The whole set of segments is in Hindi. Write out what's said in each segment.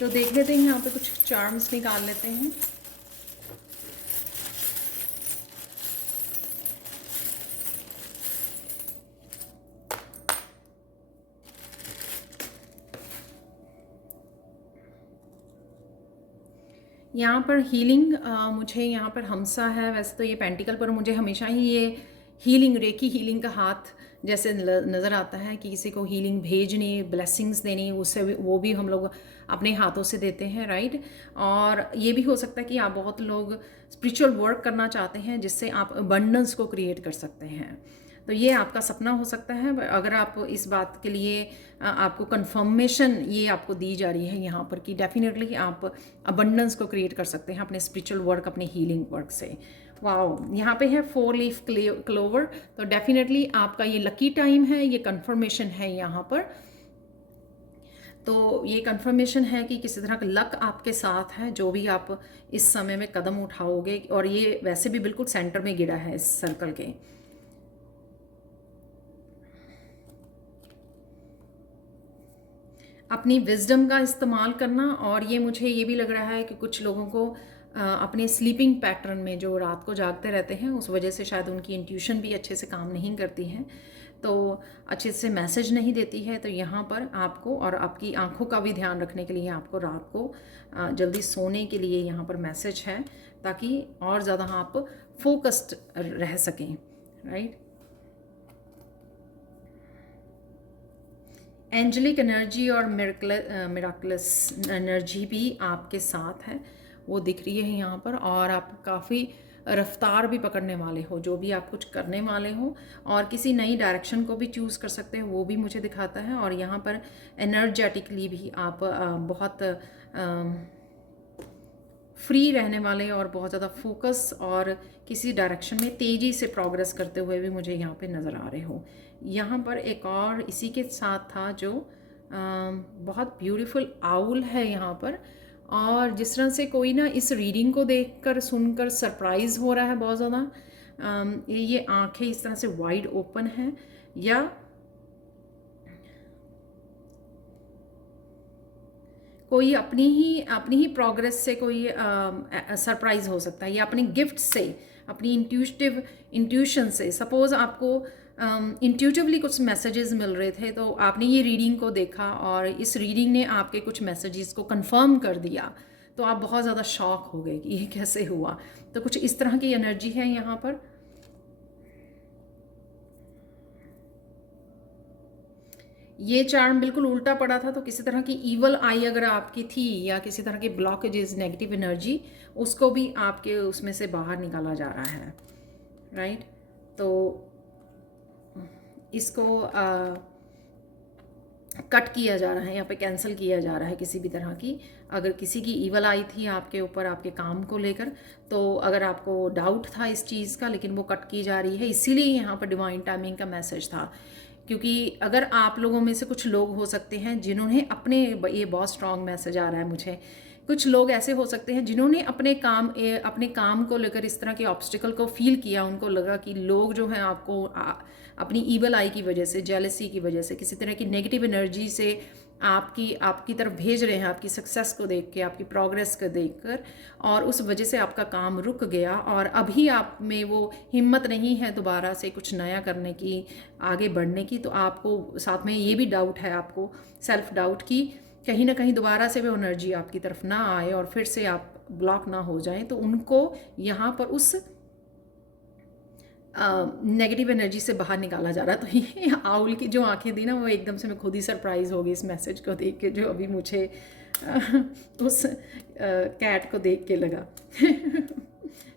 तो देख लेते हैं, यहाँ पे कुछ चार्म्स निकाल लेते हैं। यहाँ पर हीलिंग, मुझे यहाँ पर हमसा है, वैसे तो ये पेंटिकल पर मुझे हमेशा ही ये हीलिंग, रेकी हीलिंग का हाथ जैसे नज़र आता है कि किसी को हीलिंग भेजनी, ब्लेसिंग्स देनी, उससे वो भी हम लोग अपने हाथों से देते हैं, राइट। और ये भी हो सकता है कि आप बहुत लोग स्पिरिचुअल वर्क करना चाहते हैं जिससे आप अबंडेंस को क्रिएट कर सकते हैं। तो ये आपका सपना हो सकता है। अगर आप इस बात के लिए आपको कंफर्मेशन ये आपको दी जा रही है यहाँ पर कि डेफिनेटली आप अबंडेंस को क्रिएट कर सकते हैं अपने स्पिरिचुअल वर्क, अपने हीलिंग वर्क से। वाओ, यहाँ पे है 4 लीफ क्लोवर। तो डेफिनेटली आपका ये लकी टाइम है, ये कंफर्मेशन है यहाँ पर। तो ये कंफर्मेशन है कि किसी तरह का लक आपके साथ है, जो भी आप इस समय में कदम उठाओगे। और ये वैसे भी बिल्कुल सेंटर में गिरा है इस सर्कल के। अपनी विजडम का इस्तेमाल करना। और ये मुझे ये भी लग रहा है कि कुछ लोगों को अपने स्लीपिंग पैटर्न में, जो रात को जागते रहते हैं, उस वजह से शायद उनकी इंट्यूशन भी अच्छे से काम नहीं करती है, तो अच्छे से मैसेज नहीं देती है। तो यहाँ पर आपको और आपकी आंखों का भी ध्यान रखने के लिए आपको रात को जल्दी सोने के लिए यहाँ पर मैसेज है, ताकि और ज़्यादा आप फोकस्ड रह सकें, राइट। एंजलिक एनर्जी और मिराकलस एनर्जी भी आपके साथ है, वो दिख रही है यहाँ पर। और आप काफ़ी रफ्तार भी पकड़ने वाले हो, जो भी आप कुछ करने वाले हो, और किसी नई डायरेक्शन को भी चूज़ कर सकते हो, वो भी मुझे दिखाता है। और यहाँ पर एनर्जेटिकली भी आप बहुत फ्री रहने वाले और बहुत ज़्यादा फोकस और किसी डायरेक्शन में तेज़ी से प्रोग्रेस करते हुए भी मुझे यहाँ पे नज़र आ रहे हो। यहाँ पर एक और इसी के साथ था जो बहुत ब्यूटीफुल आउल है यहाँ पर। और जिस तरह से कोई ना इस रीडिंग को देखकर सुनकर सरप्राइज़ हो रहा है बहुत ज़्यादा। ये आंखें इस तरह से वाइड ओपन हैं, या कोई अपनी ही प्रोग्रेस से कोई सरप्राइज हो सकता है, या अपने गिफ्ट से, अपनी इंट्यूशन से। सपोज आपको इंट्यूटिवली कुछ मैसेजेस मिल रहे थे, तो आपने ये रीडिंग को देखा और इस रीडिंग ने आपके कुछ मैसेजेस को कंफर्म कर दिया, तो आप बहुत ज़्यादा शॉक हो गए कि ये कैसे हुआ। तो कुछ इस तरह की एनर्जी है यहाँ पर। ये चार्म बिल्कुल उल्टा पड़ा था, तो किसी तरह की ईवल आई अगर आपकी थी, या किसी तरह की ब्लॉकेजेस, नेगेटिव एनर्जी, उसको भी आपके उसमें से बाहर निकाला जा रहा है, राइट। तो इसको कट किया जा रहा है, यहाँ पे कैंसिल किया जा रहा है किसी भी तरह की। अगर किसी की ईवल आई थी आपके ऊपर, आपके काम को लेकर, तो अगर आपको डाउट था इस चीज़ का, लेकिन वो कट की जा रही है। इसीलिए यहाँ पर डिवाइन टाइमिंग का मैसेज था, क्योंकि अगर आप लोगों में से कुछ लोग हो सकते हैं जिन्होंने अपने, ये बहुत स्ट्रॉन्ग मैसेज आ रहा है मुझे, कुछ लोग ऐसे हो सकते हैं जिन्होंने अपने काम को लेकर इस तरह के ऑब्स्टिकल को फील किया। उनको लगा कि लोग जो हैं आपको अपनी ईवल आई की वजह से, जेलसी की वजह से, किसी तरह की नेगेटिव एनर्जी से आपकी तरफ भेज रहे हैं, आपकी सक्सेस को देख के, आपकी प्रोग्रेस को देखकर, और उस वजह से आपका काम रुक गया। और अभी आप में वो हिम्मत नहीं है दोबारा से कुछ नया करने की, आगे बढ़ने की। तो आपको साथ में ये भी डाउट है, आपको सेल्फ डाउट की कहीं ना कहीं दोबारा से वो एनर्जी आपकी तरफ ना आए और फिर से आप ब्लॉक ना हो जाएं। तो उनको यहाँ पर उस नेगेटिव एनर्जी से बाहर निकाला जा रहा है। तो ये आउल की जो आंखें थी ना, वो एकदम से मैं खुद ही सरप्राइज हो गई इस मैसेज को देख के, जो अभी मुझे उस कैट को देख के लगा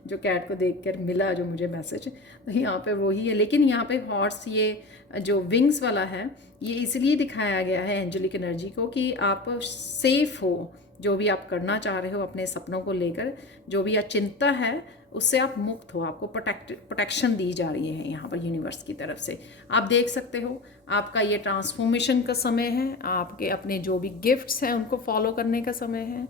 जो कैट को देख कर मिला, जो मुझे मैसेज, तो यहाँ पे वही है। लेकिन यहाँ पे हॉर्स, ये जो विंग्स वाला है, ये इसलिए दिखाया गया है एंजेलिक एनर्जी को कि आप सेफ हो, जो भी आप करना चाह रहे हो अपने सपनों को लेकर, जो भी चिंता है उससे आप मुक्त हो, आपको प्रोटेक्शन दी जा रही है यहाँ पर यूनिवर्स की तरफ से। आप देख सकते हो आपका ये ट्रांसफॉर्मेशन का समय है, आपके अपने जो भी गिफ्ट्स हैं उनको फॉलो करने का समय है,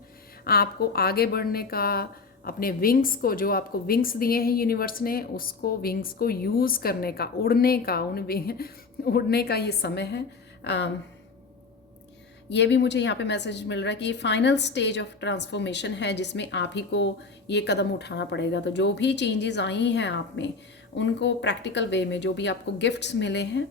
आपको आगे बढ़ने का, अपने विंग्स को, जो आपको विंग्स दिए हैं यूनिवर्स ने, उसको विंग्स को यूज़ करने का, उड़ने का, उड़ने का ये समय है। ये भी मुझे यहाँ पे मैसेज मिल रहा है कि ये फाइनल स्टेज ऑफ ट्रांसफॉर्मेशन है जिसमें आप ही को ये कदम उठाना पड़ेगा। तो जो भी चेंजेस आई हैं आप में, उनको प्रैक्टिकल वे में, जो भी आपको गिफ्ट्स मिले हैं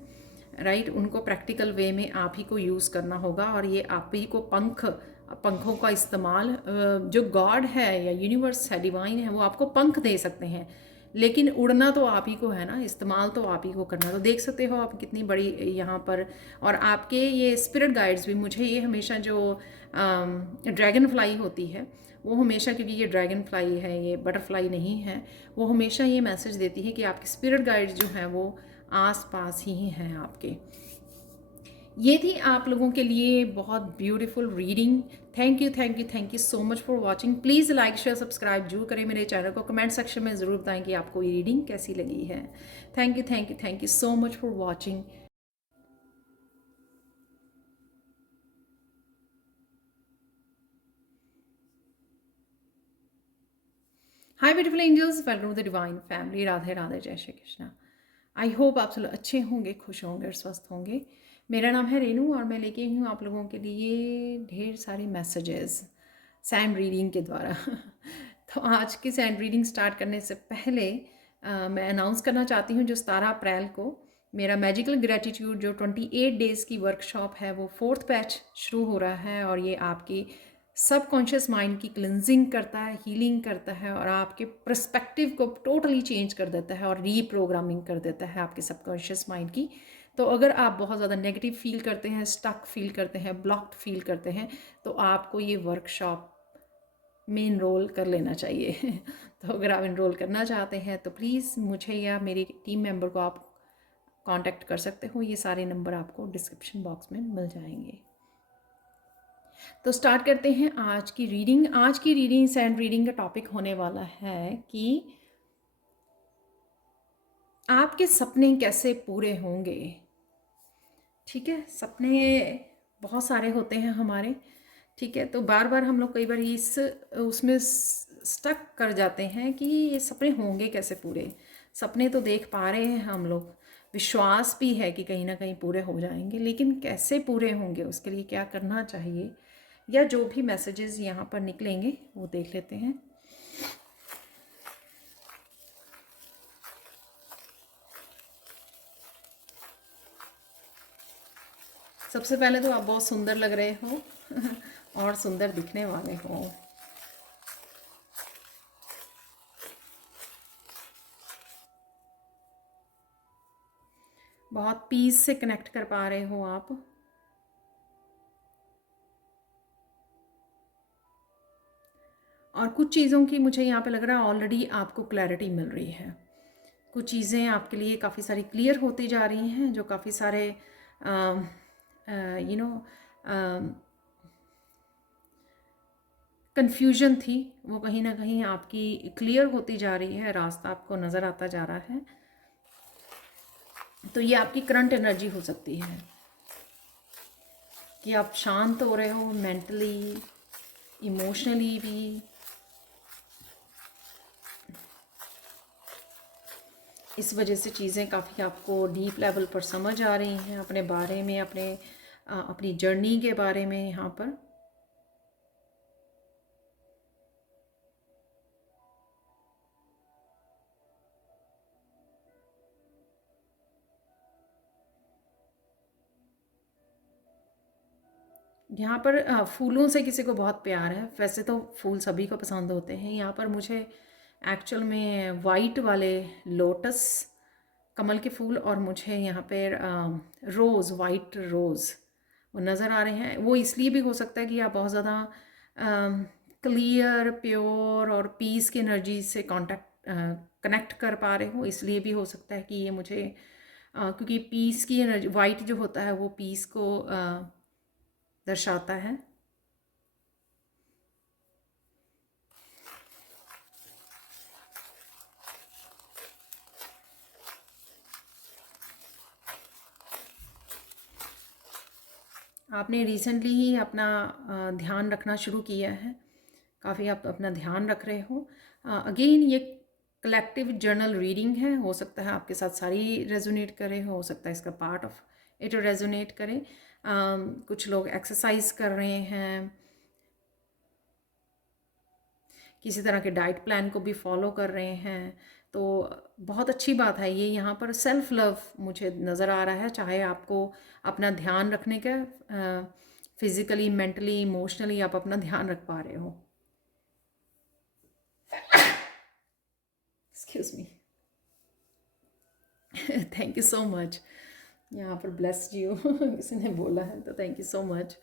राइट, उनको प्रैक्टिकल वे में आप ही को यूज़ करना होगा। और ये आप ही को पंखों का इस्तेमाल, जो गॉड है या यूनिवर्स है, डिवाइन है, वो आपको पंख दे सकते हैं, लेकिन उड़ना तो आप ही को है ना, इस्तेमाल तो आप ही को करना। तो देख सकते हो आप कितनी बड़ी यहाँ पर। और आपके ये स्पिरिट गाइड्स भी मुझे ये हमेशा, जो ड्रैगन फ्लाई होती है वो हमेशा, क्योंकि ये ड्रैगन फ्लाई है, ये बटरफ्लाई नहीं है, वो हमेशा ये मैसेज देती है कि आपके स्पिरिट गाइड्स जो हैं वो आस पास ही हैं आपके। ये थी आप लोगों के लिए बहुत beautiful reading. Thank you so much for watching. Please like share subscribe जरूर करें मेरे चैनल को। कमेंट सेक्शन में ज़रूर बताएं कि आपको ये रीडिंग कैसी लगी है। Thank you so much for watching. Hi beautiful angels, welcome to the divine family. Radhe Radhe, जय श्री कृष्णा। आई होप आप सब अच्छे होंगे, खुश होंगे और स्वस्थ होंगे। मेरा नाम है रेनू और मैं लेके आई हूँ आप लोगों के लिए ढेर सारे मैसेजेस सैंड रीडिंग के द्वारा। तो आज की सैंड रीडिंग स्टार्ट करने से पहले मैं अनाउंस करना चाहती हूँ, जो 17 अप्रैल को मेरा मैजिकल ग्रेटिट्यूड जो 28 डेज़ की वर्कशॉप है, वो 4th बैच शुरू हो रहा है। और ये आपकी सबकॉन्शियस माइंड की क्लिनजिंग करता है, हीलिंग करता है और आपके पर्सपेक्टिव को टोटली चेंज कर देता है और रीप्रोग्रामिंग कर देता है आपके सबकॉन्शियस माइंड की। तो अगर आप बहुत ज़्यादा नेगेटिव फील करते हैं, स्टक फील करते हैं, ब्लॉक्ड फील करते हैं, तो आपको ये वर्कशॉप में इनरोल कर लेना चाहिए। तो अगर आप इनरोल करना चाहते हैं तो प्लीज़ मुझे या मेरी टीम मेंबर को आप कांटेक्ट कर सकते हो। ये सारे नंबर आपको डिस्क्रिप्शन बॉक्स में मिल जाएंगे। तो स्टार्ट करते हैं आज की रीडिंग। आज की रीडिंग, सैंड रीडिंग का टॉपिक होने वाला है कि आपके सपने कैसे पूरे होंगे। ठीक है, सपने बहुत सारे होते हैं हमारे, ठीक है। तो बार बार हम लोग कई बार इस उसमें स्टक कर जाते हैं कि ये सपने होंगे कैसे पूरे। सपने तो देख पा रहे हैं हम लोग, विश्वास भी है कि कहीं ना कहीं पूरे हो जाएंगे, लेकिन कैसे पूरे होंगे, उसके लिए क्या करना चाहिए, या जो भी मैसेजेस यहाँ पर निकलेंगे वो देख लेते हैं। सबसे पहले तो आप बहुत सुंदर लग रहे हो और सुंदर दिखने वाले हो। बहुत पीस से कनेक्ट कर पा रहे हो आप। और कुछ चीज़ों की मुझे यहाँ पे लग रहा है ऑलरेडी आपको क्लैरिटी मिल रही है। कुछ चीज़ें आपके लिए काफ़ी सारी क्लियर होती जा रही हैं, जो काफ़ी सारे कंफ्यूजन थी, वो कहीं ना कहीं आपकी क्लियर होती जा रही है, रास्ता आपको नज़र आता जा रहा है। तो ये आपकी करंट एनर्जी हो सकती है कि आप शांत हो रहे हो, मेंटली, इमोशनली भी। इस वजह से चीज़ें काफ़ी आपको डीप लेवल पर समझ आ रही हैं, अपने बारे में, अपनी जर्नी के बारे में। यहाँ पर फूलों से किसी को बहुत प्यार है। वैसे तो फूल सभी को पसंद होते हैं। यहाँ पर मुझे एक्चुअल में वाइट वाले लोटस कमल के फूल और मुझे यहाँ पे रोज़, वाइट रोज़ वो नज़र आ रहे हैं। वो इसलिए भी हो सकता है कि आप बहुत ज़्यादा क्लियर, प्योर और पीस की एनर्जी से कनेक्ट कर पा रहे हो। इसलिए भी हो सकता है कि ये मुझे क्योंकि पीस की एनर्जी, वाइट जो होता है वो पीस को दर्शाता है। आपने रिसेंटली ही अपना ध्यान रखना शुरू किया है, काफ़ी आप अपना ध्यान रख रहे हो। अगेन ये कलेक्टिव जर्नल रीडिंग है, हो सकता है आपके साथ सारी रेजोनेट करे, हो सकता है इसका पार्ट ऑफ इट रेजोनेट करे। कुछ लोग एक्सरसाइज कर रहे हैं, किसी तरह के डाइट प्लान को भी फॉलो कर रहे हैं। तो बहुत अच्छी बात है ये। यहाँ पर सेल्फ लव मुझे नज़र आ रहा है, चाहे आपको अपना ध्यान रखने का फिज़िकली, मेंटली, इमोशनली आप अपना ध्यान रख पा रहे हो। Excuse me. Thank you so much. यहाँ पर ब्लेस्ड यू किसी ने बोला है, तो थैंक यू सो मच।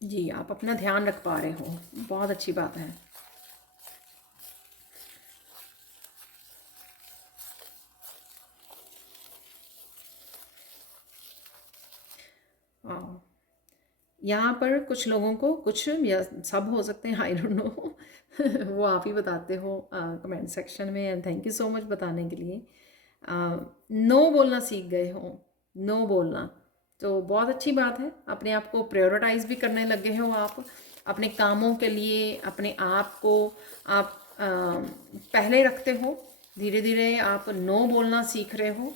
जी, आप अपना ध्यान रख पा रहे हो, बहुत अच्छी बात है। हाँ, यहाँ पर कुछ लोगों को, कुछ या सब हो सकते हैं, आई डोंट नो वो आप ही बताते हो कमेंट सेक्शन में। And thank you so much बताने के लिए। नो बोलना सीख गए हो, नो बोलना, तो बहुत अच्छी बात है। अपने आप को प्रायोरिटाइज भी करने लगे हो आप, अपने कामों के लिए अपने आप को आप पहले रखते हो। धीरे धीरे आप नो बोलना सीख रहे हो,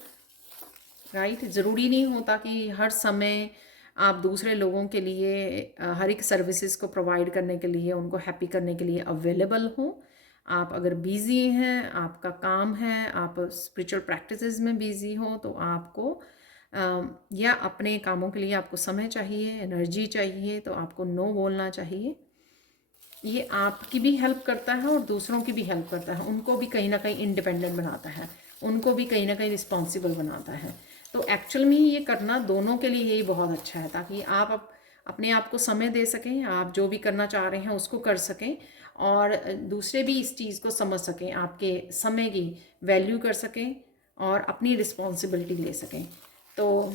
राइट। ज़रूरी नहीं होता कि हर समय आप दूसरे लोगों के लिए हर एक सर्विसेज को प्रोवाइड करने के लिए, उनको हैप्पी करने के लिए अवेलेबल हो। आप अगर बिज़ी हैं, आपका काम है, आप स्पिरिचुअल प्रैक्टिसेस में बिज़ी हो, तो आपको या अपने कामों के लिए आपको समय चाहिए, एनर्जी चाहिए, तो आपको नो बोलना चाहिए। ये आपकी भी हेल्प करता है और दूसरों की भी हेल्प करता है, उनको भी कहीं ना कहीं इंडिपेंडेंट बनाता है, उनको भी कहीं ना कहीं रिस्पॉन्सिबल बनाता है। तो एक्चुअल में ये करना दोनों के लिए यही बहुत अच्छा है, ताकि आप अपने आप को समय दे सकें, आप जो भी करना चाह रहे हैं उसको कर सकें, और दूसरे भी इस चीज़ को समझ सकें, आपके समय की वैल्यू कर सकें और अपनी रिस्पॉन्सिबिलिटी ले सकें। तो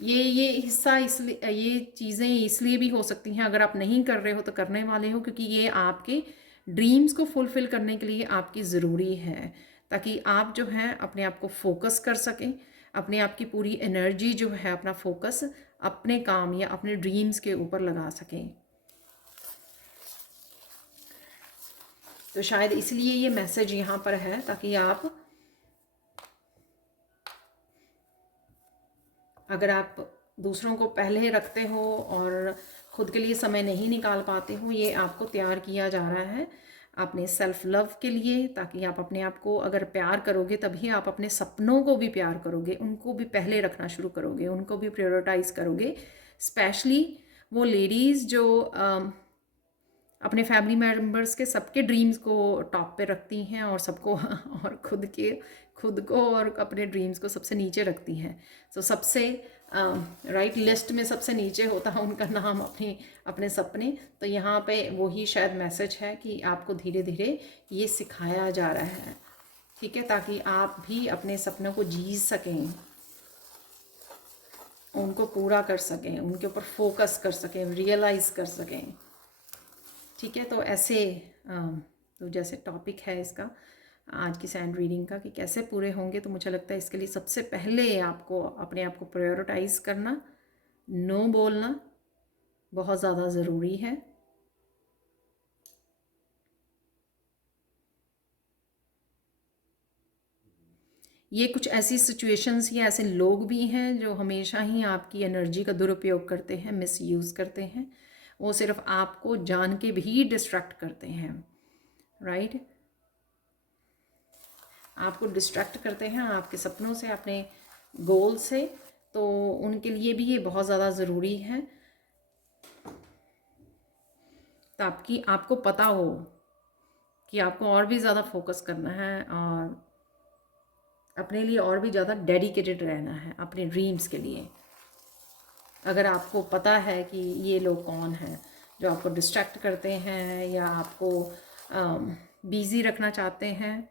ये हिस्सा इसलिए, ये चीज़ें इसलिए भी हो सकती हैं, अगर आप नहीं कर रहे हो तो करने वाले हो, क्योंकि ये आपके ड्रीम्स को फुलफ़िल करने के लिए आपकी ज़रूरी है, ताकि आप जो है अपने आप को फोकस कर सकें, अपने आप की पूरी एनर्जी जो है, अपना फोकस अपने काम या अपने ड्रीम्स के ऊपर लगा सकें। तो शायद इसलिए ये मैसेज यहाँ पर है, ताकि आप, अगर आप दूसरों को पहले रखते हो और ख़ुद के लिए समय नहीं निकाल पाते हो, ये आपको तैयार किया जा रहा है अपने सेल्फ लव के लिए, ताकि आप अपने आप को अगर प्यार करोगे तभी आप अपने सपनों को भी प्यार करोगे, उनको भी पहले रखना शुरू करोगे, उनको भी प्रायोरिटाइज करोगे। स्पेशली वो लेडीज़ जो अपने फैमिली मेम्बर्स के सबके ड्रीम्स को टॉप पे रखती हैं, और सबको और खुद को और अपने ड्रीम्स को सबसे नीचे रखती हैं। तो सबसे राइट लिस्ट में सबसे नीचे होता है उनका नाम, अपने सपने। तो यहाँ पे वही शायद मैसेज है कि आपको धीरे धीरे ये सिखाया जा रहा है, ठीक है, ताकि आप भी अपने सपनों को जी सकें, उनको पूरा कर सकें, उनके ऊपर फोकस कर सकें, रियलाइज़ कर सकें, ठीक है। तो ऐसे तो जैसे टॉपिक है इसका आज की सैंड रीडिंग का कि कैसे पूरे होंगे, तो मुझे लगता है इसके लिए सबसे पहले आपको अपने आप को प्रायोरिटाइज़ करना, नो बोलना बहुत ज़्यादा ज़रूरी है। ये कुछ ऐसी सिचुएशंस या ऐसे लोग भी हैं जो हमेशा ही आपकी एनर्जी का दुरुपयोग करते हैं, मिसयूज़ करते हैं। वो सिर्फ आपको जान के भी डिस्ट्रैक्ट करते हैं, राइट। आपको डिस्ट्रैक्ट करते हैं आपके सपनों से, अपने गोल से। तो उनके लिए भी ये बहुत ज़्यादा ज़रूरी है, ताकि आपको पता हो कि आपको और भी ज़्यादा फोकस करना है और अपने लिए और भी ज़्यादा डेडिकेटेड रहना है अपने ड्रीम्स के लिए। अगर आपको पता है कि ये लोग कौन हैं जो आपको डिस्ट्रैक्ट करते हैं या आपको बिज़ी रखना चाहते हैं,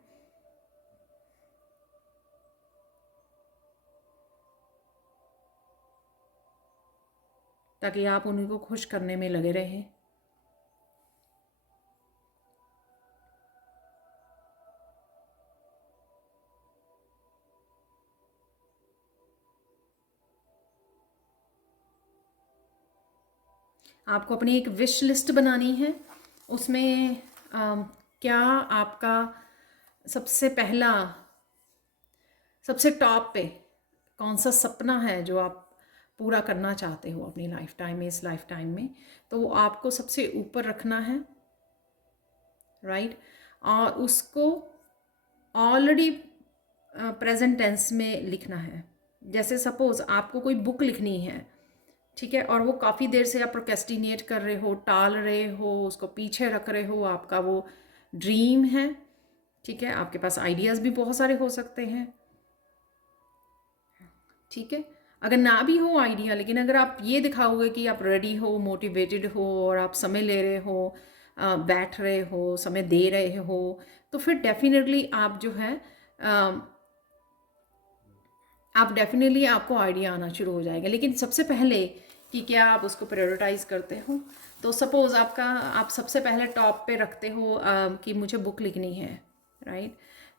ताकि आप उनको खुश करने में लगे रहें। आपको अपनी एक विश लिस्ट बनानी है, उसमें क्या आपका सबसे पहला, सबसे टॉप पे कौन सा सपना है जो आप पूरा करना चाहते हो अपनी लाइफ टाइम में, इस लाइफ टाइम में, तो वो आपको सबसे ऊपर रखना है, राइट। और उसको ऑलरेडी प्रेजेंट टेंस में लिखना है। जैसे सपोज आपको कोई बुक लिखनी है, ठीक है, और वो काफ़ी देर से आप प्रोकेस्टिनेट कर रहे हो, टाल रहे हो, उसको पीछे रख रहे हो, आपका वो ड्रीम है, ठीक है, आपके पास आइडियाज़ भी बहुत सारे हो सकते हैं, ठीक है। अगर ना भी हो आइडिया, लेकिन अगर आप ये दिखाओगे कि आप रेडी हो, मोटिवेटेड हो, और आप समय ले रहे हो, बैठ रहे हो, समय दे रहे हो, तो फिर डेफिनेटली आप जो है आप डेफिनेटली आपको आइडिया आना शुरू हो जाएगा। लेकिन सबसे पहले कि क्या आप उसको प्रायोरिटाइज करते हो। तो सपोज़ आप सबसे पहले टॉप पे रखते हो कि मुझे बुक लिखनी है, राइट।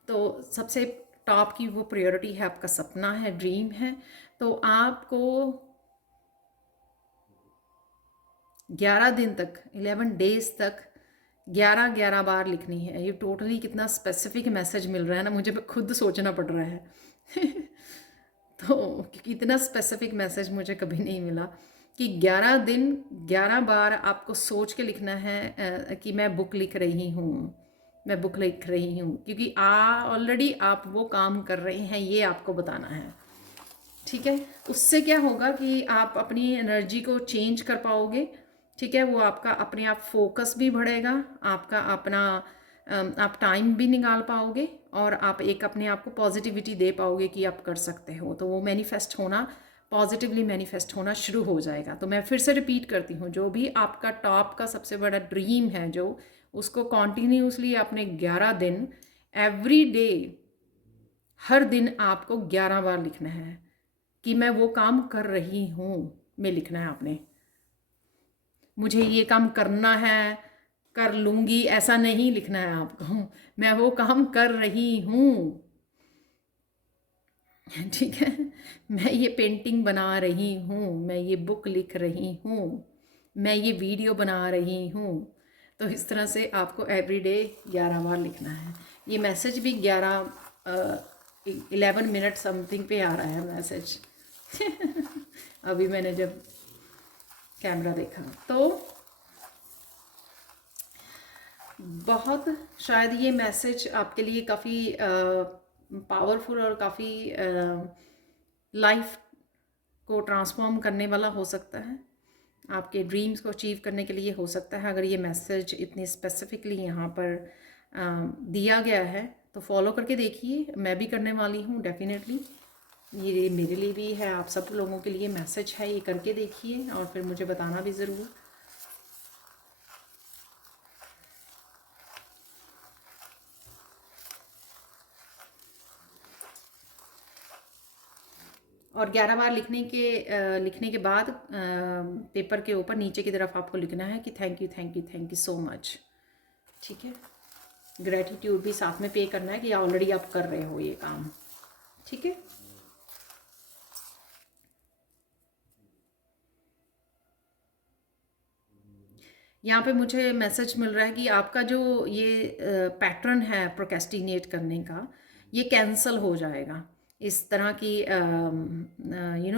तो सबसे टॉप की वो प्रायोरिटी है, आपका सपना है, ड्रीम है। तो आपको 11 दिन तक, 11 डेज तक 11 बार लिखनी है। ये टोटली कितना स्पेसिफिक मैसेज मिल रहा है ना, मुझे खुद सोचना पड़ रहा है तो क्योंकि इतना स्पेसिफिक मैसेज मुझे कभी नहीं मिला कि 11 दिन 11 बार आपको सोच के लिखना है कि मैं बुक लिख रही हूँ, मैं बुक लिख रही हूँ, क्योंकि ऑलरेडी आप वो काम कर रहे हैं, ये आपको बताना है, ठीक है। उससे क्या होगा कि आप अपनी एनर्जी को चेंज कर पाओगे, ठीक है। वो आपका अपने आप फोकस भी बढ़ेगा, आपका अपना आप टाइम भी निकाल पाओगे, और आप एक अपने आप को पॉजिटिविटी दे पाओगे कि आप कर सकते हो। तो वो मैनिफेस्ट होना, पॉजिटिवली मैनिफेस्ट होना शुरू हो जाएगा। तो मैं फिर से रिपीट करती हूँ, जो भी आपका टॉप का सबसे बड़ा ड्रीम है, जो उसको कॉन्टीन्यूसली आपने 11 दिन, एवरी डे, हर दिन आपको 11 बार लिखना है कि मैं वो काम कर रही हूँ, में लिखना है आपने। मुझे ये काम करना है, कर लूँगी, ऐसा नहीं लिखना है आपको। मैं वो काम कर रही हूँ, ठीक है। मैं ये पेंटिंग बना रही हूँ, मैं ये बुक लिख रही हूँ, मैं ये वीडियो बना रही हूँ। तो इस तरह से आपको एवरीडे 11 बार लिखना है। ये मैसेज भी 11 मिनट समथिंग पे आ रहा है मैसेज अभी मैंने जब कैमरा देखा तो बहुत, शायद ये मैसेज आपके लिए काफ़ी पावरफुल और काफ़ी लाइफ को ट्रांसफॉर्म करने वाला हो सकता है, आपके ड्रीम्स को अचीव करने के लिए हो सकता है। अगर ये मैसेज इतनी स्पेसिफिकली यहाँ पर दिया गया है तो फॉलो करके देखिए। मैं भी करने वाली हूँ डेफिनेटली, ये मेरे लिए भी है, आप सब लोगों के लिए मैसेज है, ये करके देखिए और फिर मुझे बताना भी ज़रूर। और 11 बार लिखने के बाद पेपर के ऊपर नीचे की तरफ आपको लिखना है कि thank you thank you thank you so much, ठीक है। ग्रेटिट्यूड भी साथ में पे करना है कि ऑलरेडी आप कर रहे हो ये काम, ठीक है। यहाँ पे मुझे मैसेज मिल रहा है कि आपका जो ये पैटर्न है प्रोकेस्टिनेट करने का, ये कैंसल हो जाएगा। इस तरह की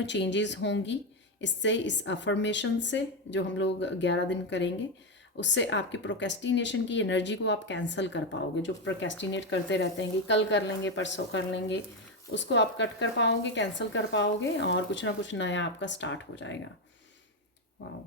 चेंजेस होंगी इससे, इस अफर्मेशन से जो हम लोग 11 दिन करेंगे, उससे आपकी प्रोकेस्टिनेशन की एनर्जी को आप कैंसिल कर पाओगे। जो प्रोकेस्टिनेट करते रहते हैं कि कल कर लेंगे, परसों कर लेंगे, उसको आप कट कर पाओगे, कैंसिल कर पाओगे, और कुछ ना कुछ नया आपका स्टार्ट हो जाएगा। वाह।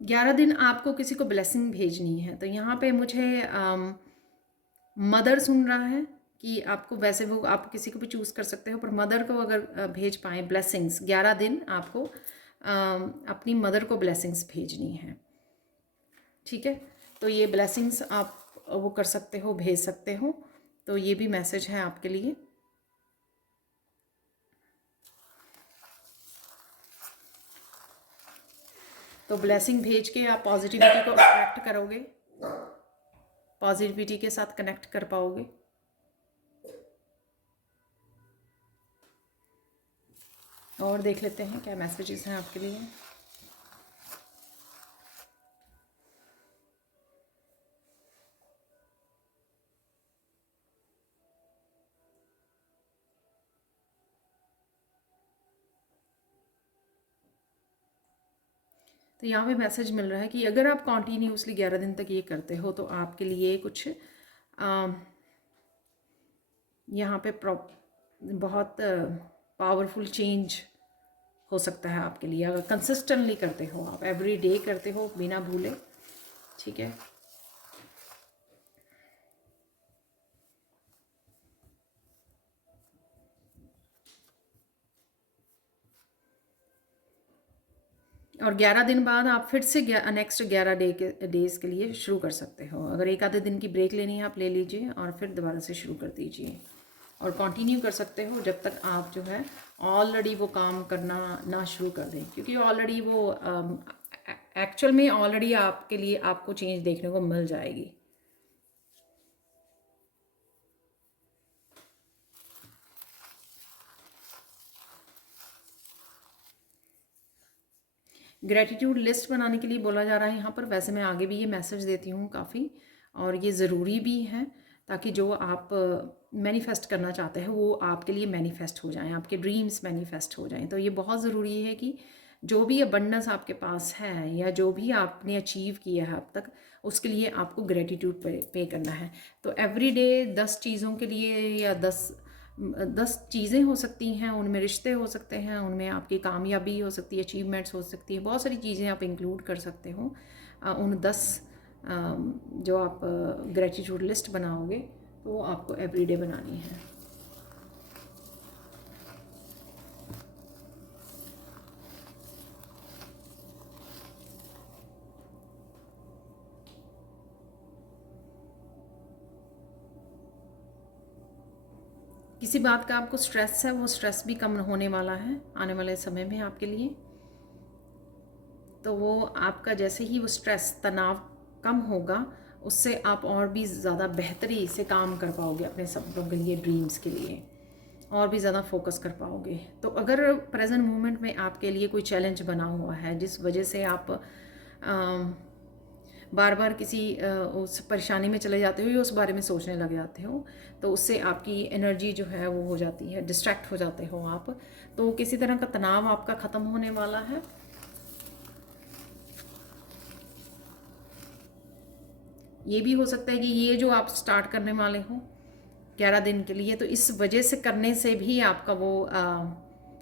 11 दिन आपको किसी को ब्लेसिंग भेजनी है, तो यहाँ पे मुझे मदर सुन रहा है कि आपको, वैसे वो आप किसी को भी चूज़ कर सकते हो, पर मदर को अगर भेज पाएँ ब्लेसिंग्स, 11 दिन आपको अपनी मदर को ब्लेसिंग्स भेजनी है, ठीक है। तो ये ब्लेसिंग्स आप वो कर सकते हो, भेज सकते हो। तो ये भी मैसेज है आपके लिए। तो ब्लेसिंग भेज के आप पॉजिटिविटी को अट्रैक्ट करोगे, पॉजिटिविटी के साथ कनेक्ट कर पाओगे। और देख लेते हैं क्या मैसेजेस हैं आपके लिए। तो यहाँ पे मैसेज मिल रहा है कि अगर आप कॉन्टीन्यूसली 11 दिन तक ये करते हो तो आपके लिए कुछ यहाँ पे बहुत पावरफुल चेंज हो सकता है आपके लिए, अगर कंसिस्टेंटली करते हो आप, एवरी डे करते हो बिना भूले, ठीक है। और 11 दिन बाद आप फिर से नेक्स्ट 11 डेज़ के लिए शुरू कर सकते हो। अगर एक आधे दिन की ब्रेक लेनी है आप ले लीजिए और फिर दोबारा से शुरू कर दीजिए, और कंटिन्यू कर सकते हो जब तक आप जो है ऑलरेडी वो काम करना ना शुरू कर दें, क्योंकि ऑलरेडी वो एक्चुअल में ऑलरेडी आपके लिए आपको चेंज देखने को मिल जाएगी। ग्रेटिट्यूड लिस्ट बनाने के लिए बोला जा रहा है यहाँ पर। वैसे मैं आगे भी ये मैसेज देती हूँ काफ़ी, और ये ज़रूरी भी है ताकि जो आप मैनिफेस्ट करना चाहते हैं वो आपके लिए मैनिफेस्ट हो जाएं, आपके ड्रीम्स मैनिफेस्ट हो जाएं। तो ये बहुत ज़रूरी है कि जो भी अबंडेंस आपके पास है या जो भी आपने अचीव किया है अब तक, उसके लिए आपको ग्रेटिट्यूड पे करना है। तो एवरी डे 10 चीज़ों के लिए, या 10 चीज़ें हो सकती हैं, उनमें रिश्ते हो सकते हैं, उनमें आपकी कामयाबी हो सकती है, अचीवमेंट्स हो सकती है, बहुत सारी चीज़ें आप इंक्लूड कर सकते हो उन 10 जो आप ग्रेटिट्यूड लिस्ट बनाओगे तो वो आपको एवरीडे बनानी है। किसी बात का आपको स्ट्रेस है, वो स्ट्रेस भी कम होने वाला है आने वाले समय में आपके लिए। तो वो आपका जैसे ही वो स्ट्रेस, तनाव कम होगा, उससे आप और भी ज़्यादा बेहतरी से काम कर पाओगे अपने सपनों के लिए, ड्रीम्स के लिए, और भी ज़्यादा फोकस कर पाओगे। तो अगर प्रेजेंट मोमेंट में आपके लिए कोई चैलेंज बना हुआ है जिस वजह से आप बार बार किसी उस परेशानी में चले जाते हो या उस बारे में सोचने लग जाते हो, तो उससे आपकी एनर्जी जो है वो हो जाती है, डिस्ट्रैक्ट हो जाते हो आप। तो किसी तरह का तनाव आपका ख़त्म होने वाला है। ये भी हो सकता है कि ये जो आप स्टार्ट करने वाले हो 11 दिन के लिए, तो इस वजह से करने से भी आपका वो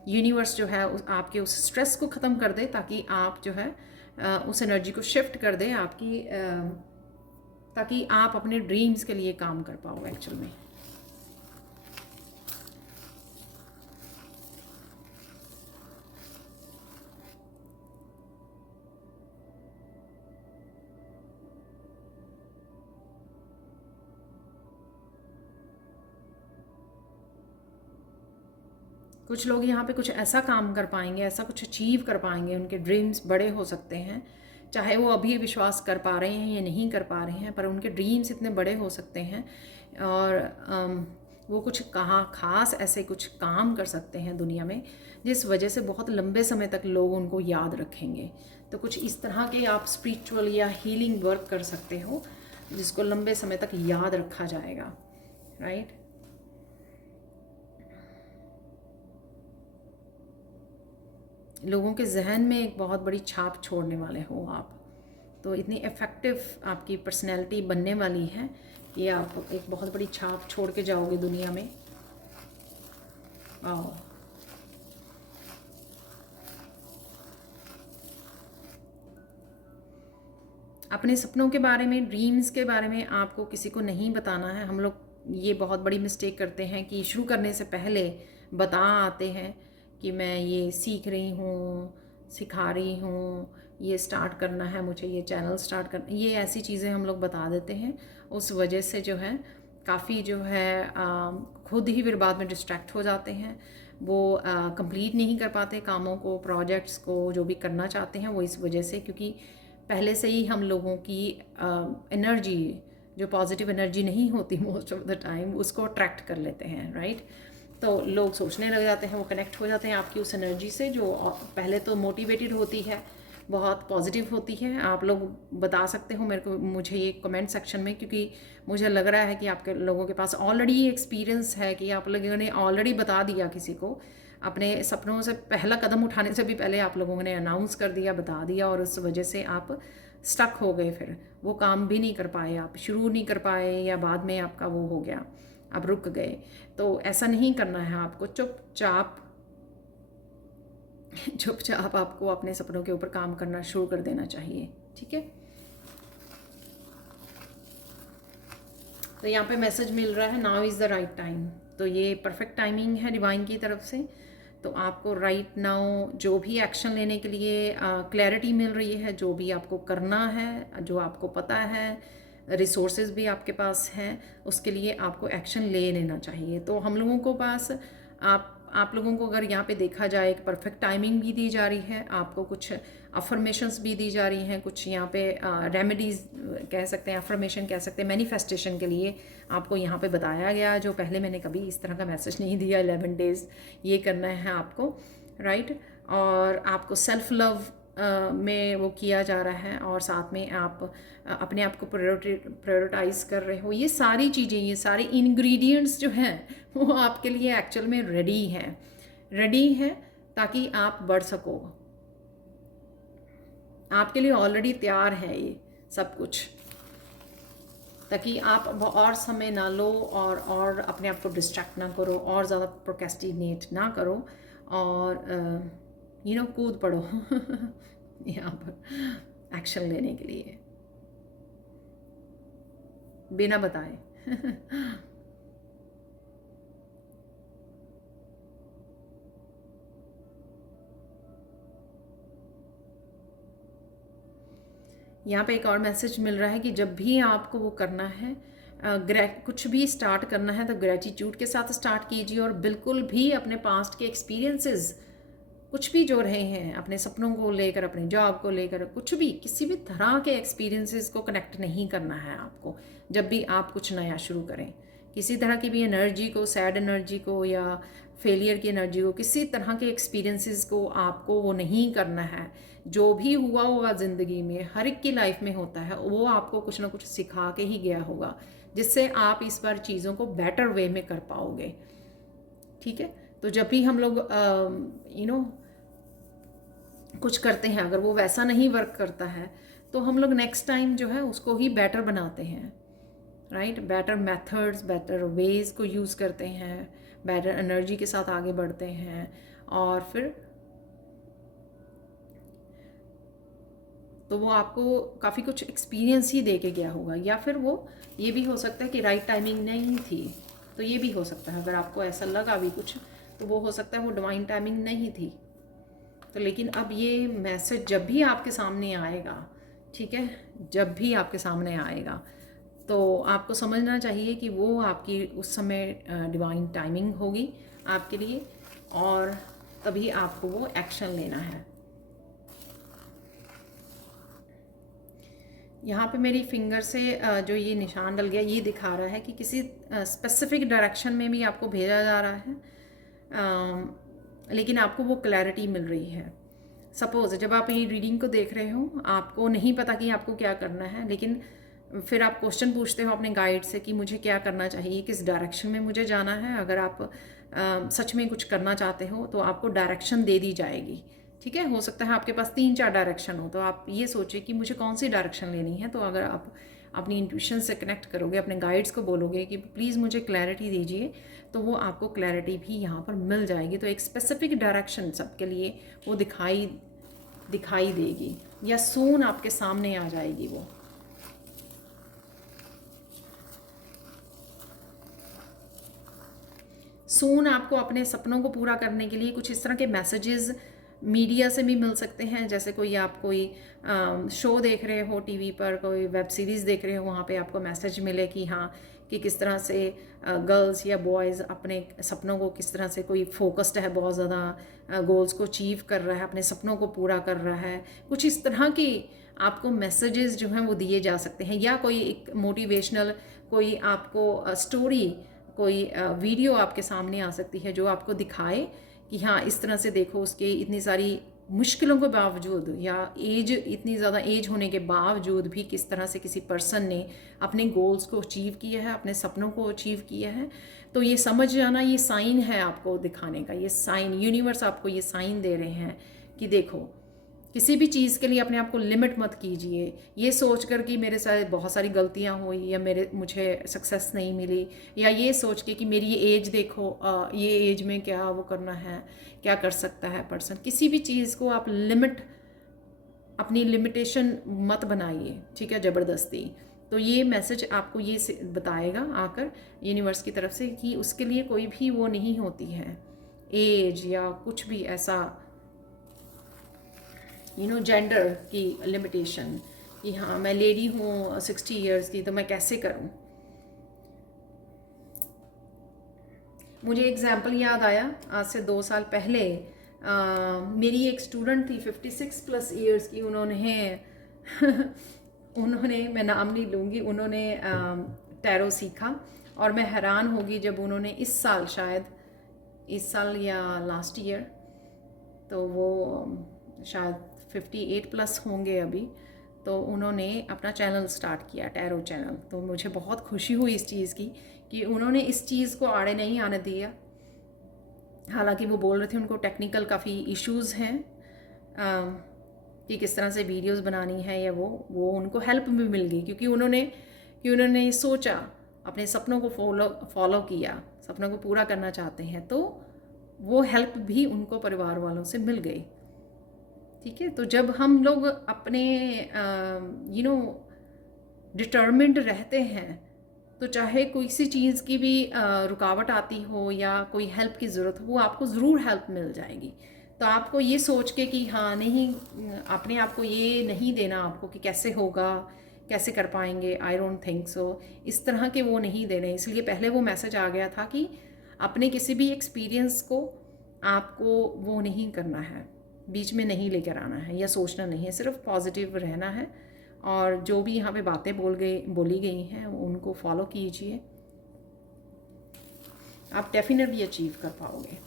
यूनिवर्स जो है आपके उस स्ट्रेस को ख़त्म कर दे, ताकि आप जो है उस एनर्जी को शिफ्ट कर दे आपकी, ताकि आप अपने ड्रीम्स के लिए काम कर पाओ एक्चुअल में। कुछ लोग यहाँ पे कुछ ऐसा काम कर पाएंगे, ऐसा कुछ अचीव कर पाएंगे, उनके ड्रीम्स बड़े हो सकते हैं, चाहे वो अभी विश्वास कर पा रहे हैं या नहीं कर पा रहे हैं, पर उनके ड्रीम्स इतने बड़े हो सकते हैं। और वो कुछ कहाँ खास ऐसे कुछ काम कर सकते हैं दुनिया में जिस वजह से बहुत लंबे समय तक लोग उनको याद रखेंगे। तो कुछ इस तरह के आप स्पिरिचुअल या हीलिंग वर्क कर सकते हो जिसको लंबे समय तक याद रखा जाएगा, राइट। लोगों के जहन में एक बहुत बड़ी छाप छोड़ने वाले हो आप। तो इतनी इफ़ेक्टिव आपकी पर्सनैलिटी बनने वाली है कि आप एक बहुत बड़ी छाप छोड़ के जाओगे दुनिया में। आओ, अपने सपनों के बारे में, ड्रीम्स के बारे में आपको किसी को नहीं बताना है। हम लोग ये बहुत बड़ी मिस्टेक करते हैं कि शुरू करने से पहले बता आते हैं कि मैं ये सीख रही हूँ, सिखा रही हूँ, ये स्टार्ट करना है मुझे, ये चैनल स्टार्ट करना, ये ऐसी चीज़ें हम लोग बता देते हैं। उस वजह से जो है काफ़ी जो है खुद ही फिर बाद में डिस्ट्रैक्ट हो जाते हैं। वो कंप्लीट नहीं कर पाते कामों को, प्रोजेक्ट्स को, जो भी करना चाहते हैं वो इस वजह से, क्योंकि पहले से ही हम लोगों की एनर्जी, जो पॉजिटिव एनर्जी नहीं होती मोस्ट ऑफ द टाइम, उसको अट्रैक्ट कर लेते हैं, राइट। तो लोग सोचने लग जाते हैं, वो कनेक्ट हो जाते हैं आपकी उस एनर्जी से जो पहले तो मोटिवेटेड होती है, बहुत पॉजिटिव होती है। आप लोग बता सकते हो मेरे को, मुझे ये कमेंट सेक्शन में, क्योंकि मुझे लग रहा है कि आपके लोगों के पास ऑलरेडी एक्सपीरियंस है कि आप लोगों ने ऑलरेडी बता दिया किसी को, अपने सपनों से पहला कदम उठाने से भी पहले आप लोगों ने अनाउंस कर दिया, बता दिया, और उस वजह से आप स्टक हो गए, फिर वो काम भी नहीं कर पाए, आप शुरू नहीं कर पाए, या बाद में आपका वो हो गया, आप रुक गए। तो ऐसा नहीं करना है आपको, चुपचाप आपको अपने सपनों के ऊपर काम करना शुरू कर देना चाहिए, ठीक है। तो यहाँ पे मैसेज मिल रहा है, now is the right time. तो ये परफेक्ट टाइमिंग है डिवाइन की तरफ से। तो आपको राइट नाउ जो भी एक्शन लेने के लिए क्लैरिटी मिल रही है, जो भी आपको करना है, जो आपको पता है, रिसोर्सेज भी आपके पास हैं, उसके लिए आपको एक्शन ले लेना चाहिए। तो हम लोगों को पास आप लोगों को अगर यहाँ पे देखा जाए, एक परफेक्ट टाइमिंग भी दी जा रही है, आपको कुछ अफर्मेशंस भी दी जा रही हैं, कुछ यहाँ पे रेमेडीज़ कह सकते हैं, अफर्मेशन कह सकते हैं, मैनिफेस्टेशन के लिए आपको यहाँ पे बताया गया, जो पहले मैंने कभी इस तरह का मैसेज नहीं दिया। 11 डेज़ ये करना है आपको, राइट। और आपको सेल्फ लव में वो किया जा रहा है, और साथ में आप अपने आप को प्रायोरिटाइज कर रहे हो। ये सारी चीज़ें, ये सारे इंग्रेडिएंट्स जो हैं वो आपके लिए एक्चुअल में रेडी हैं ताकि आप बढ़ सको। आपके लिए ऑलरेडी तैयार है ये सब कुछ, ताकि आप और समय ना लो, और अपने आप को डिस्ट्रैक्ट ना करो, और ज़्यादा प्रोक्रेस्टिनेट ना करो, और कूद पड़ो यहाँ पर एक्शन लेने के लिए बिना बताए यहाँ पे एक और मैसेज मिल रहा है कि जब भी आपको वो करना है, कुछ भी स्टार्ट करना है, तो ग्रेटिट्यूड के साथ स्टार्ट कीजिए, और बिल्कुल भी अपने पास्ट के एक्सपीरियंसेस कुछ भी जो रहे हैं, अपने सपनों को लेकर, अपने जॉब को लेकर, कुछ भी, किसी भी तरह के एक्सपीरियंसेस को कनेक्ट नहीं करना है आपको। जब भी आप कुछ नया शुरू करें, किसी तरह की भी एनर्जी को, सैड एनर्जी को या फेलियर की एनर्जी को, किसी तरह के एक्सपीरियंसेस को आपको वो नहीं करना है। जो भी हुआ होगा ज़िंदगी में, हर एक की लाइफ में होता है, वो आपको कुछ ना कुछ सिखा के ही गया होगा, जिससे आप इस बार चीज़ों को बेटर वे में कर पाओगे, ठीक है। तो जब भी हम लोग कुछ करते हैं, अगर वो वैसा नहीं वर्क करता है, तो हम लोग नेक्स्ट टाइम जो है उसको ही बेटर बनाते हैं, right. Better methods, better ways को यूज़ करते हैं, बेटर एनर्जी के साथ आगे बढ़ते हैं, और फिर तो वो आपको काफ़ी कुछ एक्सपीरियंस ही दे के गया होगा। या फिर वो ये भी हो सकता है कि राइट टाइमिंग नहीं थी, तो ये भी हो सकता है। अगर आपको ऐसा लगा भी कुछ, तो वो हो सकता है वो डिवाइन टाइमिंग नहीं थी। तो लेकिन अब ये मैसेज जब भी आपके सामने आएगा, ठीक है, जब भी आपके सामने आएगा, तो आपको समझना चाहिए कि वो आपकी उस समय डिवाइन टाइमिंग होगी आपके लिए, और तभी आपको वो एक्शन लेना है। यहाँ पे मेरी फिंगर से जो ये निशान डल गया, ये दिखा रहा है कि किसी स्पेसिफिक डायरेक्शन में भी आपको भेजा जा रहा है, लेकिन आपको वो क्लैरिटी मिल रही है। सपोज़ जब आप ये रीडिंग को देख रहे हो, आपको नहीं पता कि आपको क्या करना है, लेकिन फिर आप क्वेश्चन पूछते हो अपने गाइड से कि मुझे क्या करना चाहिए, किस डायरेक्शन में मुझे जाना है। अगर आप सच में कुछ करना चाहते हो, तो आपको डायरेक्शन दे दी जाएगी, ठीक है। हो सकता है आपके पास 3-4 डायरेक्शन हो, तो आप ये सोचिए कि मुझे कौन सी डायरेक्शन लेनी है। तो अगर आप अपनी इंट्यूशन से कनेक्ट करोगे, अपने गाइड्स को बोलोगे कि प्लीज़ मुझे क्लैरिटी दीजिए, तो वो आपको क्लैरिटी भी यहाँ पर मिल जाएगी। तो एक स्पेसिफिक डायरेक्शन सबके लिए वो दिखाई देगी, या सून आपके सामने आ जाएगी वो। सून आपको अपने सपनों को पूरा करने के लिए कुछ इस तरह के मैसेजेस मीडिया से भी मिल सकते हैं, जैसे कोई आप कोई शो देख रहे हो टीवी पर, कोई वेब सीरीज़ देख रहे हो, वहाँ पे आपको मैसेज मिले कि हाँ कि किस तरह से गर्ल्स या बॉयज़ अपने सपनों को किस तरह से, कोई फोकस्ड है बहुत ज़्यादा, गोल्स को अचीव कर रहा है, अपने सपनों को पूरा कर रहा है, कुछ इस तरह की आपको मैसेजेस जो हैं वो दिए जा सकते हैं। या कोई एक मोटिवेशनल कोई आपको स्टोरी, कोई वीडियो आपके सामने आ सकती है जो आपको दिखाए कि हाँ इस तरह से देखो, उसके इतनी सारी मुश्किलों के बावजूद या एज, इतनी ज़्यादा एज होने के बावजूद भी किस तरह से किसी पर्सन ने अपने गोल्स को अचीव किया है, अपने सपनों को अचीव किया है। तो ये समझ जाना, ये साइन है आपको दिखाने का, ये साइन, यूनिवर्स आपको ये साइन दे रहे हैं कि देखो, किसी भी चीज़ के लिए अपने आप को लिमिट मत कीजिए ये सोच कर कि मेरे साथ बहुत सारी गलतियां हुई या मुझे सक्सेस नहीं मिली, या ये सोच के कि मेरी ये एज देखो, ये एज में क्या वो करना है, क्या कर सकता है पर्सन। किसी भी चीज़ को आप अपनी लिमिटेशन मत बनाइए, ठीक है, ज़बरदस्ती। तो ये मैसेज आपको ये बताएगा आकर यूनिवर्स की तरफ से कि उसके लिए कोई भी वो नहीं होती है एज या कुछ भी ऐसा, जेंडर की लिमिटेशन कि हाँ मैं लेडी हूँ 60 इयर्स की तो मैं कैसे करूँ। मुझे एग्जाम्पल याद आया, आज से 2 साल पहले मेरी एक स्टूडेंट थी 56 प्लस इयर्स की, उन्होंने मैं नाम नहीं लूँगी, उन्होंने टैरो सीखा और मैं हैरान होगी जब उन्होंने इस साल, शायद इस साल या लास्ट ईयर, तो वो शायद 58 प्लस होंगे अभी, तो उन्होंने अपना चैनल स्टार्ट किया, टैरो चैनल। तो मुझे बहुत खुशी हुई इस चीज़ की कि उन्होंने इस चीज़ को आड़े नहीं आने दिया। हालांकि वो बोल रहे थे उनको टेक्निकल काफ़ी इश्यूज़ हैं कि किस तरह से वीडियोस बनानी है, या वो उनको हेल्प भी मिल गई क्योंकि उन्होंने सोचा, अपने सपनों को फॉलो किया, सपनों को पूरा करना चाहते हैं, तो वो हेल्प भी उनको परिवार वालों से मिल गई। ठीक है, तो जब हम लोग अपने डिटर्मिन्ड रहते हैं तो चाहे कोई सी चीज़ की भी रुकावट आती हो या कोई हेल्प की ज़रूरत हो, वो आपको ज़रूर हेल्प मिल जाएगी। तो आपको ये सोच के कि हाँ नहीं, अपने आप को ये नहीं देना आपको कि कैसे होगा, कैसे कर पाएंगे, आई डोंट थिंक सो, इस तरह के वो नहीं देने। इसलिए पहले वो मैसेज आ गया था कि अपने किसी भी एक्सपीरियंस को आपको वो नहीं करना है, बीच में नहीं लेकर आना है या सोचना नहीं है, सिर्फ पॉजिटिव रहना है और जो भी यहाँ पे बातें बोली गई हैं उनको फॉलो कीजिए, आप डेफिनेटली अचीव कर पाओगे।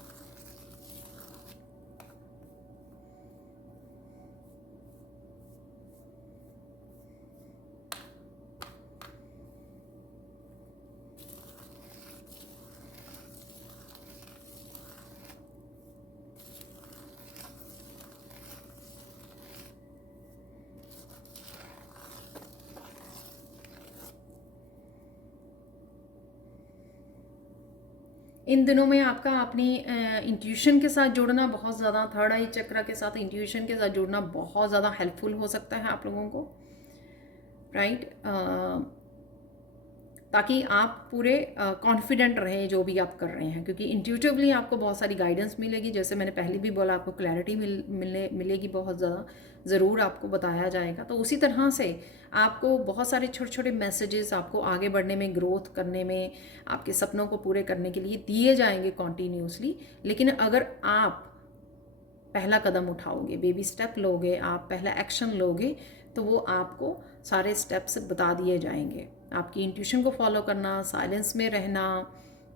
इन दिनों में आपका अपनी इंट्यूशन के साथ जुड़ना बहुत ज़्यादा, थर्ड आई चक्र के साथ इंट्यूशन के साथ जुड़ना बहुत ज़्यादा हेल्पफुल हो सकता है आप लोगों को, राइट। ताकि आप पूरे कॉन्फिडेंट रहें जो भी आप कर रहे हैं, क्योंकि इंट्यूटिवली आपको बहुत सारी गाइडेंस मिलेगी। जैसे मैंने पहले भी बोला, आपको क्लैरिटी मिलेगी बहुत ज़्यादा, ज़रूर आपको बताया जाएगा। तो उसी तरह से आपको बहुत सारे छोटे छोटे मैसेजेस आपको आगे बढ़ने में, ग्रोथ करने में, आपके सपनों को पूरे करने के लिए दिए जाएंगे कॉन्टीन्यूसली। लेकिन अगर आप पहला कदम उठाओगे, बेबी स्टेप लोगे, आप पहला एक्शन लोगे, तो वो आपको सारे स्टेप्स बता दिए जाएंगे। आपकी इंट्यूशन को फॉलो करना, साइलेंस में रहना,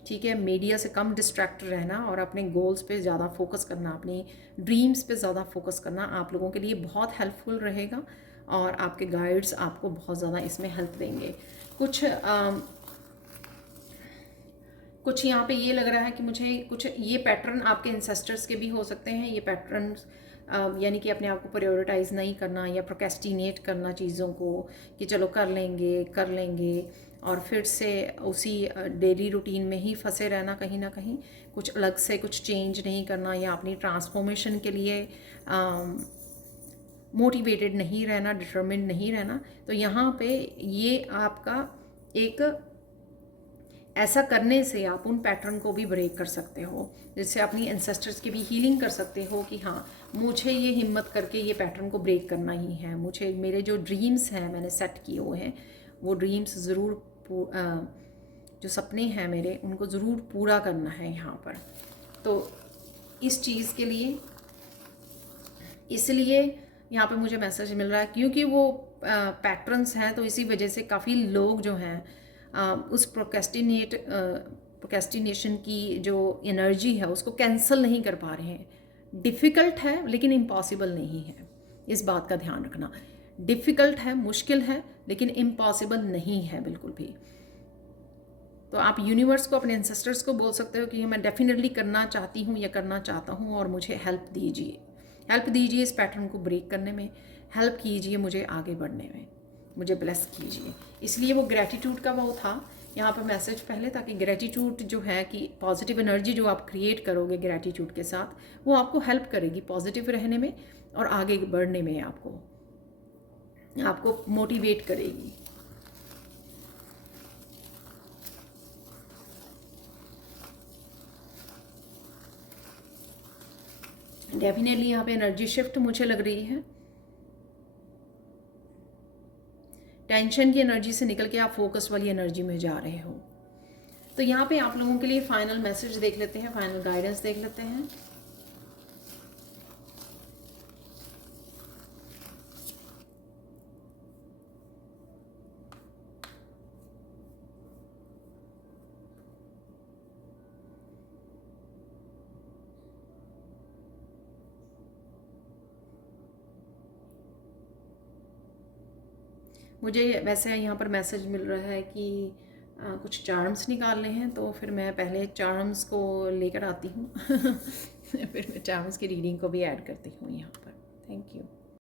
ठीक है, मीडिया से कम डिस्ट्रैक्ट रहना और अपने गोल्स पे ज़्यादा फोकस करना, अपनी ड्रीम्स पे ज़्यादा फोकस करना आप लोगों के लिए बहुत हेल्पफुल रहेगा और आपके गाइड्स आपको बहुत ज़्यादा इसमें हेल्प देंगे। कुछ यहाँ पे ये लग रहा है कि मुझे कुछ ये पैटर्न आपके इंसेस्टर्स के भी हो सकते हैं। ये पैटर्न यानी कि अपने आप को प्रायोरिटाइज नहीं करना या प्रोक्रेस्टिनेट करना चीज़ों को, कि चलो कर लेंगे और फिर से उसी डेली रूटीन में ही फंसे रहना, कहीं ना कहीं कुछ अलग से कुछ चेंज नहीं करना या अपनी ट्रांसफॉर्मेशन के लिए मोटिवेटेड नहीं रहना, डिटरमिन्ड नहीं रहना। तो यहाँ पे ये आपका एक ऐसा करने से आप उन पैटर्न को भी ब्रेक कर सकते हो, जिससे अपनी एंसेस्टर्स की भी हीलिंग कर सकते हो कि हाँ, मुझे ये हिम्मत करके ये पैटर्न को ब्रेक करना ही है। मुझे मेरे जो ड्रीम्स हैं मैंने सेट किए हुए हैं, वो ड्रीम्स ज़रूर जो सपने हैं मेरे, उनको ज़रूर पूरा करना है यहाँ पर। तो इस चीज़ के लिए इसलिए यहाँ पे मुझे मैसेज मिल रहा है, क्योंकि वो पैटर्न्स हैं, तो इसी वजह से काफ़ी लोग जो हैं उस प्रोक्रेस्टिनेशन की जो एनर्जी है उसको कैंसिल नहीं कर पा रहे हैं। डिफ़िकल्ट है लेकिन इम्पॉसिबल नहीं है, इस बात का ध्यान रखना। डिफ़िकल्ट है, मुश्किल है, लेकिन इम्पॉसिबल नहीं है बिल्कुल भी। तो आप यूनिवर्स को, अपने एंसेस्टर्स को बोल सकते हो कि मैं डेफिनेटली करना चाहती हूँ या करना चाहता हूँ, और मुझे हेल्प दीजिए इस पैटर्न को ब्रेक करने में, हेल्प कीजिए मुझे आगे बढ़ने में, मुझे ब्लेस कीजिए। इसलिए वो ग्रेटिट्यूड का वो था यहाँ पर मैसेज पहले, ताकि ग्रेटिट्यूड जो है कि पॉजिटिव एनर्जी जो आप क्रिएट करोगे ग्रेटिट्यूड के साथ, वो आपको हेल्प करेगी पॉजिटिव रहने में और आगे बढ़ने में, आपको मोटिवेट करेगी। डेफिनेटली यहाँ पे एनर्जी शिफ्ट मुझे लग रही है। टेंशन की एनर्जी से निकल के आप फोकस वाली एनर्जी में जा रहे हो। तो यहाँ पे आप लोगों के लिए फाइनल मैसेज देख लेते हैं, फाइनल गाइडेंस देख लेते हैं। मुझे वैसे यहाँ पर मैसेज मिल रहा है कि कुछ चार्म्स निकालने हैं, तो फिर मैं पहले चार्म्स को लेकर आती हूँ फिर मैं चार्म्स की रीडिंग को भी ऐड करती हूँ यहाँ पर। Thank you.